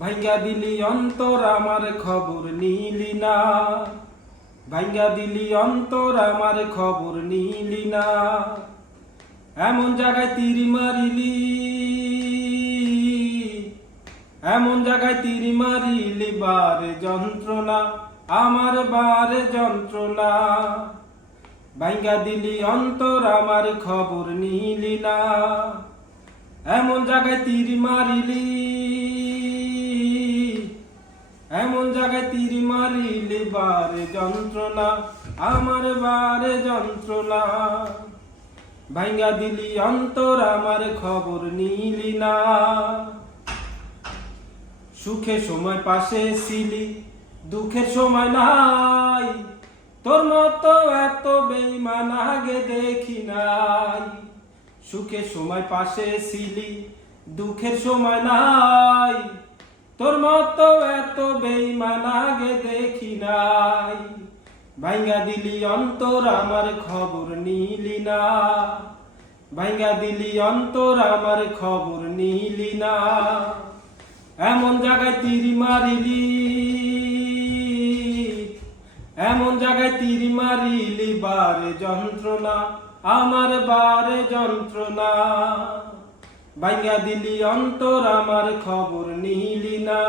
ভাইঙ্গা দিলি অন্তর আমার খবর নিলি না, ভাইঙ্গা দিলি অন্তর আমার খবর নিলি না। এমন জায়গায় তীর মারিলি, এমন জায়গায় তীর মারিলি, বারে যন্ত্রণা আমার, বারে যন্ত্রণা। ভাইঙ্গা দিলি অন্তর আমার খবর নিলি না, এমন জায়গায় তীর মারিলি, এমন জায়গায় তীর মারিলি, বারে যন্ত্রণা আমার, বারে যন্ত্রণা। ভাইঙ্গা দিলি অন্তর আমার খবর নিলি না। সুখের সময় পাশে ছিলি, দুঃখের সময় নাই, তোর মতো এত বেঈমান আগে দেখি নাই। সুখের সময় পাশে ছিলি, দুঃখের সময় নাই, তোর মতো এত বেঈমান আগে দেখি নাই। ভাইঙ্গা দিলি অন্তর আমার খবর নিলি না, ভাইঙ্গা দিলি অন্তর আমার খবর নিলি না। এমন জায়গায় তীর মারিলি, এমন জায়গায় তীর মারিলি, বারে যন্ত্রণা আমার, বারে যন্ত্রণা। ভাইঙ্গা দিলি অন্তর আমার খবর নিলি না।